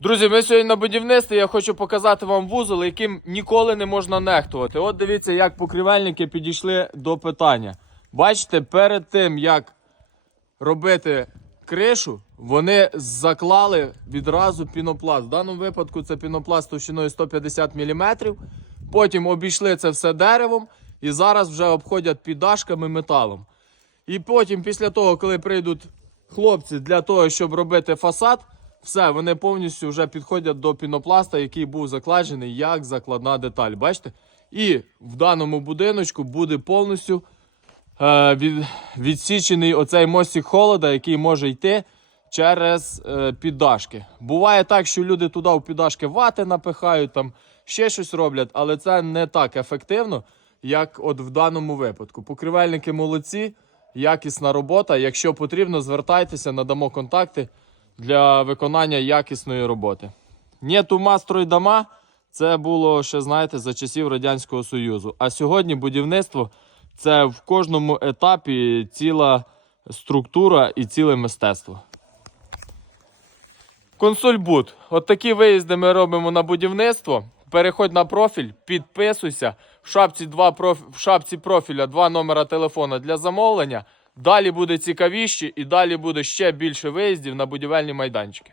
Друзі, ми сьогодні на будівництві. Я хочу показати вам вузол, яким ніколи не можна нехтувати. От дивіться, як покривельники підійшли до питання. Бачите, перед тим як робити кришу, вони заклали відразу пінопласт. В даному випадку це пінопласт товщиною 150 мм. Потім обійшли це все деревом і зараз вже обходять піддашками металом. І потім, після того, коли прийдуть хлопці для того, щоб робити фасад, все, вони повністю вже підходять до пінопласта, який був закладений як закладна деталь. Бачите? І в даному будиночку буде повністю е, від, відсічений оцей мостик холода, який може йти через е, піддашки. Буває так, що люди туди в піддашки вати напихають, там ще щось роблять, але це не так ефективно, як от в даному випадку. Покривельники молодці, якісна робота. Якщо потрібно, звертайтеся, надамо контакти для виконання якісної роботи. Нету мастрой дома. Це було ще, знаєте, за часів Радянського Союзу. А сьогодні будівництво це в кожному етапі ціла структура і ціле мистецтво. Консульбуд. От такі виїзди ми робимо на будівництво. Переходь на профіль, підписуйся. В шапці, два проф... в шапці профіля два номера телефона для замовлення. Далі буде цікавіше і далі буде ще більше виїздів на будівельні майданчики.